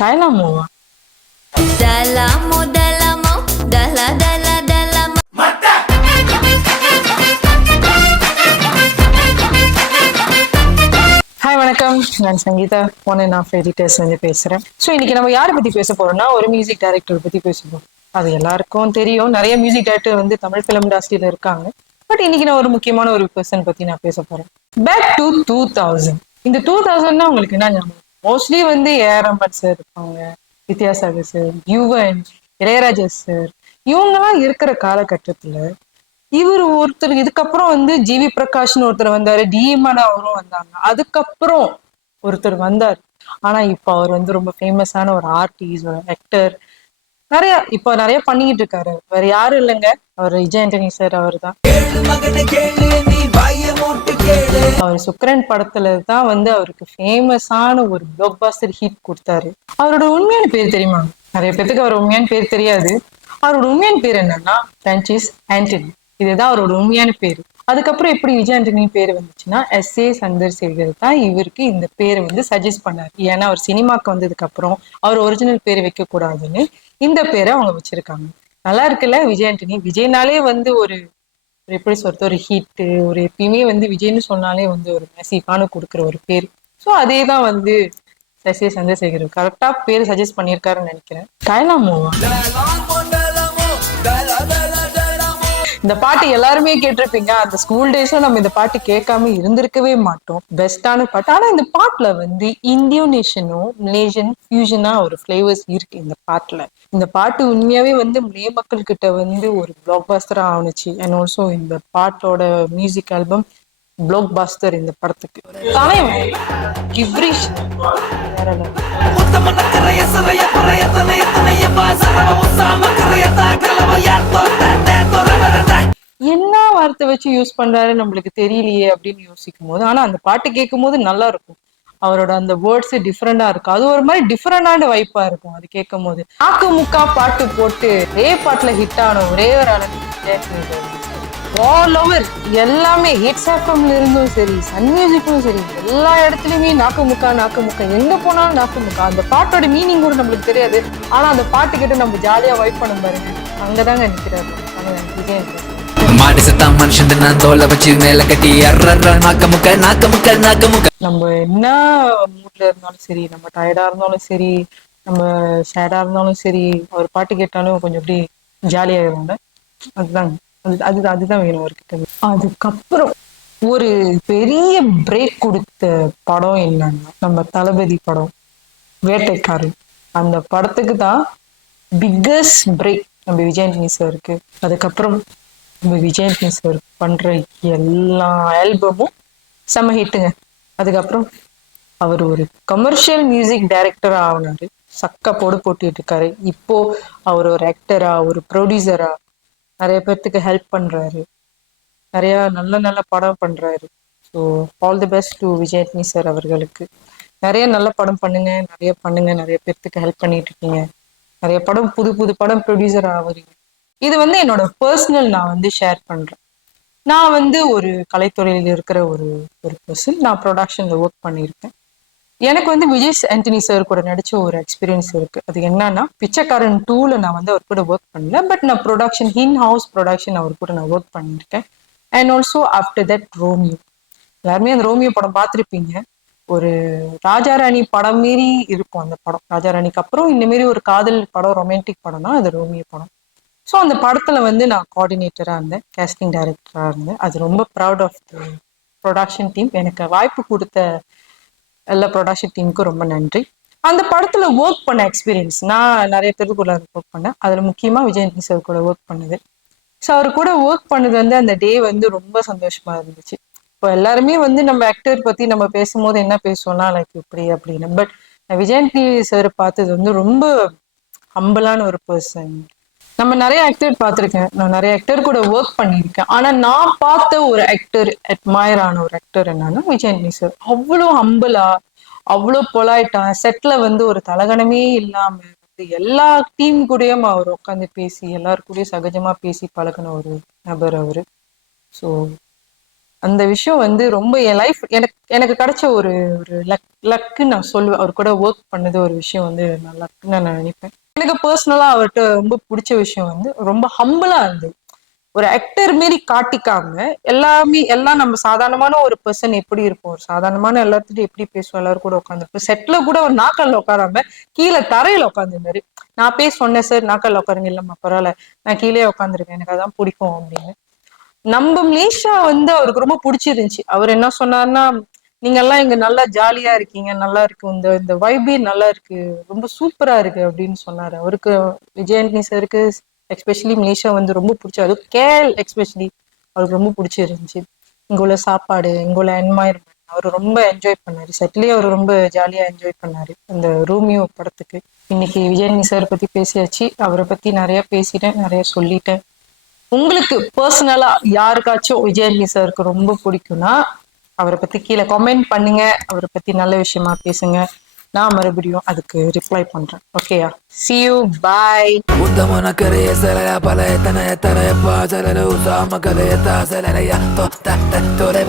Kailamo. Dalamo, dalamo, dala, dala, dalamo. Hi வணக்கம், நான் Sangeetha one and half editors வந்து பேசுறேன். ஸோ இன்னைக்கு நம்ம யாரை பத்தி பேச போறோம்னா ஒரு மியூசிக் டைரக்டர் பத்தி பேசுவோம். அது எல்லாருக்கும் தெரியும், நிறைய மியூசிக் டைரக்டர் வந்து தமிழ் ஃபிலிம் இண்டஸ்ட்ரியில இருக்காங்க. பட் இன்னைக்கு நான் ஒரு முக்கியமான ஒரு பர்சன் பத்தி நான் பேச போறேன். Back to 2000. இந்த 2000 உங்களுக்கு என்ன ஞாபகம்? மோஸ்ட்லி வந்து ஏஆர் ரஹ்மான் சார் இருப்பாங்க, வித்யாசாகர் சார், யுவன், இளையராஜா சார், இவங்கெல்லாம் இருக்கிற காலகட்டத்துல இவர் ஒருத்தர், இதுக்கப்புறம் வந்து ஜிவி பிரகாஷ்னு ஒருத்தர் வந்தாரு, டிஎம்ஆன் அவரும் வந்தாங்க. அதுக்கப்புறம் ஒருத்தர் வந்தார். ஆனா இப்ப அவர் வந்து ரொம்ப ஃபேமஸான ஒரு ஆர்டிஸ்ட், ஒரு ஆக்டர், நிறைய இப்ப நிறைய பண்ணிக்கிட்டு இருக்காரு. வேற யாரும் இல்லைங்க, அவர் விஜய் ஆண்டனி சார். அவர் தான். அவர் சுக்ரன் படத்துல தான் வந்து அவருக்கு ஃபேமஸான ஒரு பிளாக் பாஸ்டர் ஹிட் கொடுத்தாரு. அவரோட உண்மையான பேர் தெரியுமா? நிறைய பேருக்கு அவர் உண்மையான பேர் தெரியாது. அவரோட உண்மையான பேர் என்னன்னா பிரான்சிஸ் ஆண்டனி. இதுதான் அவரோட உண்மையான பேரு. அதுக்கப்புறம் எப்படி விஜய் ஆண்டனி பேர் வந்துச்சுன்னா எஸ்.ஏ. சந்திரசேகர் தான் இவருக்கு இந்த பேரை வந்து சஜஸ்ட் பண்ணாரு. ஏன்னா அவர் சினிமாக்கு வந்ததுக்கு அப்புறம் அவர் ஒரிஜினல் பேர் வைக்க கூடாதுன்னு இந்த பேரை அவங்க வச்சிருக்காங்க. நல்லா இருக்குல்ல விஜய் ஆண்டனி. விஜய்னாலே வந்து ஒரு எப்படி சொல்றது, ஒரு ஹிட், ஒரு எப்பயுமே வந்து விஜய்னு சொன்னாலே வந்து ஒரு மெசிஃபானு கொடுக்குற ஒரு பேர். ஸோ அதே தான் வந்து எஸ்.ஏ. சந்திரசேகர் கரெக்டா பேர் சஜஸ்ட் பண்ணியிருக்காருன்னு நினைக்கிறேன். கைலாமோவா இந்த பாட்டு எல்லாருமே கேட்டிருப்பீங்க. அந்த ஸ்கூல் டேஸ்ல நம்ம இந்த பாட்டு கேட்காம இருந்திருக்கவே மாட்டோம். பெஸ்டான பாட்டு. ஆனா இந்த பாட்டுல வந்து இந்தியோனேஷனும் மலேசியன் ஃபியூஷனா ஒரு ஃபிளேவர்ஸ் இருக்கு இந்த பாட்டுல. இந்த பாட்டு உண்மையாவே வந்து மலே மக்கள் கிட்ட வந்து ஒரு பிளாக் பாஸ்டரா ஆணுச்சு. அண்ட் ஆல்சோ இந்த பாட்டோட மியூசிக் ஆல்பம் பிளாக் பாஸ்டர் இந்த படத்துக்கு. தலைவன் கிவ்ரிஷ் வேற level. என்ன வார்த்தை வச்சு யூஸ் பண்றாரு நம்மளுக்கு தெரியலையே அப்படின்னு யோசிக்கும் போது, ஆனா அந்த பாட்டு கேட்கும் போது நல்லா இருக்கும். அவரோட அந்த வேர்ட்ஸ் டிஃப்ரெண்டா இருக்கும். அது ஒரு மாதிரி டிஃப்ரெண்டான வைப்பா இருக்கும் அது கேட்கும் போது. நாக்கு முக்கா பாட்டு போட்டு ஒரே பாட்டுல ஹிட் ஆன ஒரே ஒரு ஆளுங்க ஆல் ஓவர். எல்லாமே ஹிட்ஸ் எஃப்எம்ல இருந்தும் சரி, சன் மியூசிக்கும் சரி, எல்லா இடத்துலயுமே நாக்கு முக்கா எங்க போனாலும் நாக்கு முக்கா. அந்த பாட்டோட மீனிங் கூட நம்மளுக்கு தெரியாது. ஆனா அந்த பாட்டு கேட்டு நம்ம ஜாலியா வைப் பண்ண பாருங்க. அங்கதாங்க நிக்கிறாரு விஜய். மாடி சத்தா மனுஷன் நான் தோலை வச்சு மேல கட்டி நாக்க முக்க. நம்ம என்ன மூட்ல இருந்தாலும் சரி, நம்ம டயர்டா இருந்தாலும் சரி, நம்ம சேடா இருந்தாலும் சரி, ஒரு பாட்டு கேட்டாலும் கொஞ்சம் அப்படி ஜாலியாயிருவாங்க. அதுதாங்க, அதுதான் வேணும் அவர்கிட்ட. அதுக்கப்புறம் ஒரு பெரிய பிரேக் கொடுத்த படம் என்னன்னா நம்ம தளபதி படம் வேட்டைக்காரன். அந்த படத்துக்கு தான் பிக்கஸ்ட் பிரேக் நம்ம விஜய் ஆண்டனி சாருக்கு. அதுக்கப்புறம் நம்ம விஜய் ஆண்டனி சார் பண்ற எல்லா ஆல்பமும் செம்ம ஹிட்டுங்க. அதுக்கப்புறம் அவர் ஒரு கமர்ஷியல் மியூசிக் டைரக்டரா ஆனாரு. சக்க போட்டுட்டு இருக்காரு. இப்போ அவர் ஒரு ஆக்டரா, ஒரு ப்ரொடியூசரா நிறைய பேர்த்துக்கு ஹெல்ப் பண்றாரு. நிறைய நல்ல நல்ல படம் பண்றாரு. So all the best to Vijay Antony sir அவர்களுக்கு. நிறைய நல்ல படம் பண்ணுங்க, நிறைய பண்ணுங்க, நிறைய பேர்த்துக்கு ஹெல்ப் பண்ணிட்டு இருக்கீங்க. நிறைய படம், புது புது படம் ப்ரொடியூசர் ஆகுறீங்க. இது வந்து என்னோட பர்சனல் நான் வந்து ஷேர் பண்றேன். நான் வந்து ஒரு கலைத்துறையில் இருக்கிற ஒரு ஒரு பர்சன். நான் ப்ரொடக்ஷன்ல ஒர்க் பண்ணியிருக்கேன். எனக்கு வந்து விஜய் ஆண்டனி சார் கூட நடிச்ச ஒரு எக்ஸ்பீரியன்ஸ் இருக்கு. அது என்னன்னா பிச்சைக்காரன் 2ல நான் வந்து அவர் கூட ஒர்க் பண்ணல. பட் நான் ப்ரொடக்ஷன், இன் ஹவுஸ் ப்ரொடக்ஷன் அவர் கூட நான் ஒர்க் பண்ணியிருக்கேன். And also after that Romeo. எல்லாருமே அந்த ரோமியோ படம் பார்த்துருப்பீங்க. ஒரு ராஜாராணி படம் மாரி இருக்கும் அந்த படம். ராஜாராணிக்கு அப்புறம் இந்த மாரி ஒரு காதல் படம், ரொமான்டிக் படம்னா அது ரோமியோ படம். ஸோ அந்த படத்துல வந்து நான் கோஆர்டினேட்டரா இருந்தேன், கேஸ்டிங் டைரக்டரா இருந்தேன். அது ரொம்ப proud of the production team. எனக்கு வாய்ப்பு கொடுத்த எல்லா ப்ரொடக்ஷன் டீமுக்கும் ரொம்ப நன்றி. அந்த படத்துல ஒர்க் பண்ண எக்ஸ்பீரியன்ஸ், நான் நிறைய பேருக்கு கூட ஒர்க் பண்ணேன். அதுல முக்கியமா விஜய் ஆண்டனி சார் கூட ஒர்க் பண்ணது. ஸோ அவர் கூட ஒர்க் பண்ணது வந்து அந்த டே வந்து ரொம்ப சந்தோஷமா இருந்துச்சு. இப்போ எல்லாருமே வந்து நம்ம ஆக்டர் பத்தி நம்ம பேசும்போது என்ன பேசுவோம்னா லைக் இப்படி அப்படின்னு. பட் விஜய் ஆண்டனி சார் பார்த்தது வந்து ரொம்ப ஹம்பிளான ஒரு பர்சன். நம்ம நிறைய ஆக்டர் பார்த்துருக்கேன், நான் நிறைய ஆக்டர் கூட ஒர்க் பண்ணியிருக்கேன். ஆனா நான் பார்த்த ஒரு ஆக்டர், அட்மயர் ஆன ஒரு ஆக்டர் என்னன்னா விஜய் ஆண்டனி சார். அவ்வளோ ஹம்பிளா, அவ்வளோ பொலைட்டா, செட்ல வந்து ஒரு தலகணமே இல்லாம எல்லா டீம் கூடயும் அவர் உட்காந்து பேசி எல்லாரு கூடயும் சகஜமா பேசி பழகின ஒரு நபர் அவரு. ஸோ அந்த விஷயம் வந்து ரொம்ப என் லைஃப் எனக்கு எனக்கு கிடைச்ச ஒரு ஒரு லக்குன்னு நான் சொல்லுவேன். அவர் கூட ஒர்க் பண்ணது ஒரு விஷயம் வந்து நான் லக்குன்னு நான் நினைப்பேன். எனக்கு பர்சனலா அவர்கிட்ட ரொம்ப பிடிச்ச விஷயம் வந்து ரொம்ப ஹம்பிளா இருந்தது. ஒரு ஆக்டர் மாரி காட்டிக்காம எல்லாம் நம்ம சாதாரணமான ஒரு பர்சன் எப்படி இருப்போம், ஒரு சாதாரணமான எல்லாத்துட்டும் எப்படி பேசுவோம், எல்லாரும் கூட உட்காந்துருப்போம். செட்ல கூட ஒரு நாக்கல்ல உட்காராம கீழே தரையில உட்காந்துருந்தாரு. நான் சொன்னேன் சார் நாக்கல்ல உட்காருங்க, இல்லம்மா பரவாயில்ல நான் கீழே உட்காந்துருக்கேன், எனக்கு அதான் பிடிக்கும் அப்படின்னு. நம்ம மலேசியா வந்து அவருக்கு ரொம்ப பிடிச்சிருந்துச்சு. அவர் என்ன சொன்னார்னா, நீங்க எல்லாம் இங்க நல்லா ஜாலியா இருக்கீங்க, நல்லா இருக்கு, இந்த இந்த வைபே நல்லா இருக்கு, ரொம்ப சூப்பரா இருக்கு அப்படின்னு சொன்னாரு. அவருக்கு விஜயாண்டனி சாருக்கு எஸ்பெஷலி மலேசியா வந்து ரொம்ப பிடிச்சது. அது கேஎல் எஸ்பெஷலி அவருக்கு ரொம்ப பிடிச்சிருந்துச்சு. இங்க உள்ள சாப்பாடு, இங்க உள்ள என்வாயர்மெண்ட் அவர் ரொம்ப என்ஜாய் பண்ணாரு. செட்லயே அவர் ரொம்ப ஜாலியா என்ஜாய் பண்ணாரு அந்த ரோமியோ படத்துக்கு. இன்னைக்கு விஜயாண்டனி சார் பத்தி பேசியாச்சு. அவரை பத்தி நிறைய பேசிட்டேன், நிறைய சொல்லிட்டேன். உங்களுக்கு பர்சனலா யாருக்காச்சும் விஜயாண்டனி சாருக்கு ரொம்ப பிடிக்கும்னா அவரை பத்தி கீழே கமெண்ட் பண்ணுங்க. அவரை பத்தி நல்ல விஷயமா பேசுங்க. நான் மறுபடியும் அதுக்கு ரிப்ளை பண்றேன். ஓகேயா? see you, bye. உத்தமன கரைய சரல பல எத்தனை எத்தனை பாசல உசாம கதையத்தா சலலையா தோ தோலை